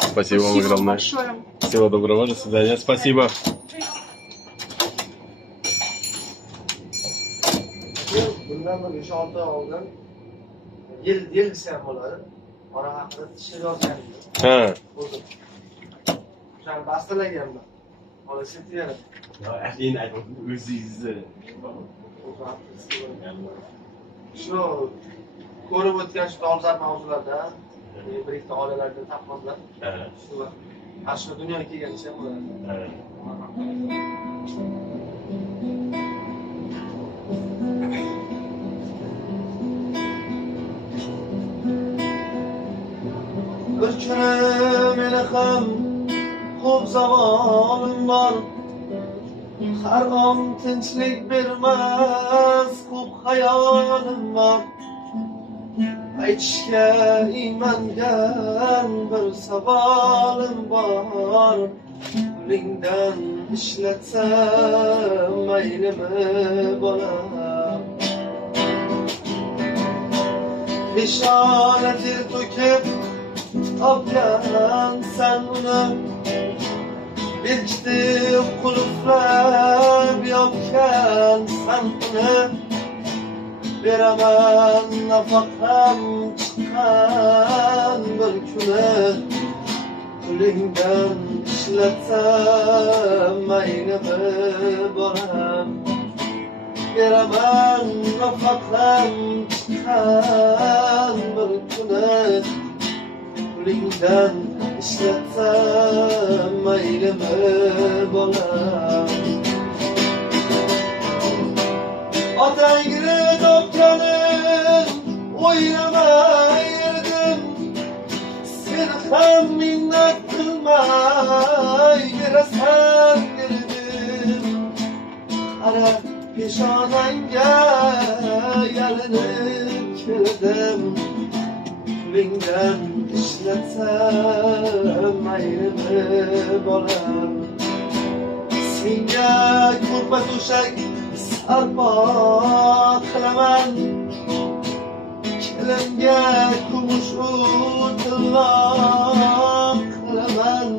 Спасибо вам огромное. Большое. Всего доброго, до свидания. Спасибо. Bundan bir 5-6 oy oldin yil desam bo'ladi. Ona haqida she'r yozgandim. Ha. O'zim. O'shani bastalaganman. Ona setyapti. Ya endi aytdim o'zingizni. Shu ko'rib o'tgan shu dolzarb mavzularda bir ikkita oilalarda taqqonlar. Shu ashyo dunyoga kelganicha bo'ladi. Bir kuni meni ham ko'p zavolim bor. Har on tinchlik bermas, ko'p hayolim bor. Aytishga iymangan bir savolim bor. Qo'lingdan ishlatsam maylimi bolam? Peshona ter to'kib olgansan uni, bekitib qulflab yopgansan uni. Beraman nafaqam chiqqan bir kuni, qo'lingdan ishlatsam maylimi bolam? Beraman nafaqam chiqqan bir kuni, qo'lingdan ishlatsam maylimi bolam? Otangni topganin o'ylamay erdim, sen ham minnat qilmay berasan derdim. Qara peshonangga yalinib keldim, qo'lingdan ishlatsam maylimi bolam? Senga ko'rpa to'shak arpa qilaman, kelinga kumush o'tloq qilaman.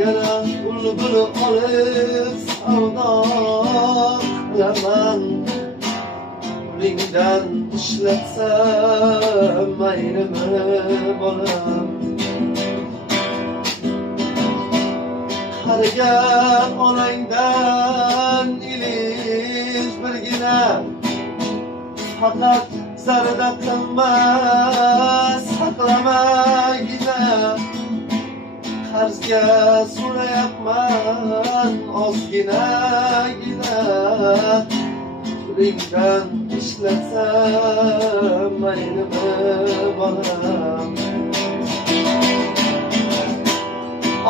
Yana bulbul olib savdo qilaman, qo'lingdan ishlatsam maylimi bolam? Qarigan onangdan ilish birgina, faqat zarda qilmas saqlamagina. Qarzga so'rayapman ozginagina, qo'lingdan ishlatsam maylimi bolam?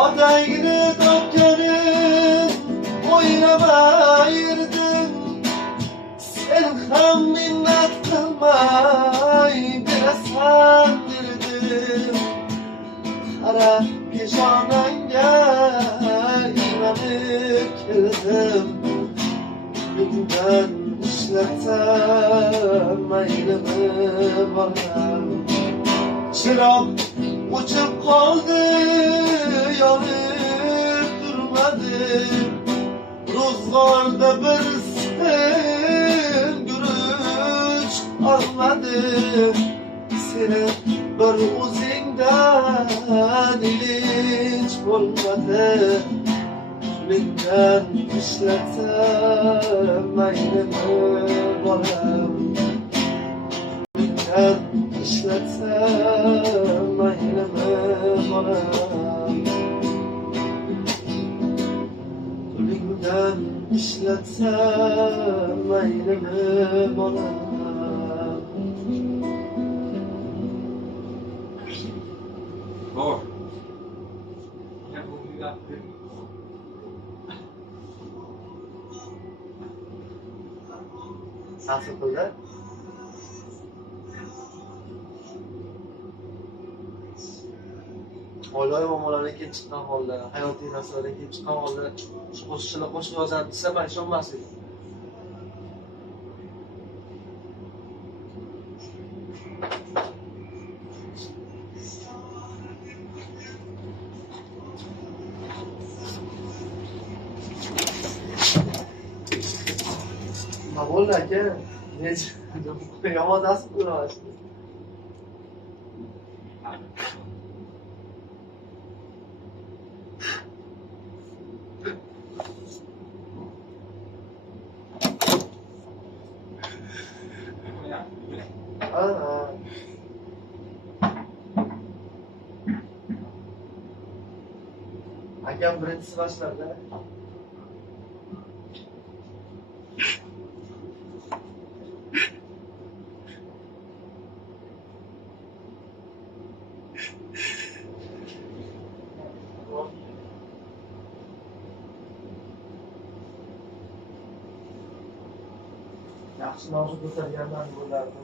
Otangni topganin o'ylamay erdim, sen ham minnat qilmay berasan derdim. Qara peshonangga iymanib keldim, qo'lingdan ishlatsam maylimi bolam? Chiroq o'chib qoldi, yonib turmadi, ro'zg'orda bir siqim guruch olmadi. Seni bir o'zingdan ilinj bo'lmadi, qo'lingdan ishlatsam maylimi bolam? Qo'lingdan ishlatsam maylimi bolam? Qo'lingdan ishlatsam maylimi bolam? Oh. Nasıl qildi? Oilaviy muammolardan kelib chiqqan holda, hayotiy narsalardan kelib chiqqan holda shu qo'shiqchilar qo'shiq yozadi desa, men ishonmas edim. bo'ldi aka. Yomon dasib qo'yamiz. Ha. Akam birinchisi boshlarda. Yaxshi mavzu ko'targandan bo'lardi.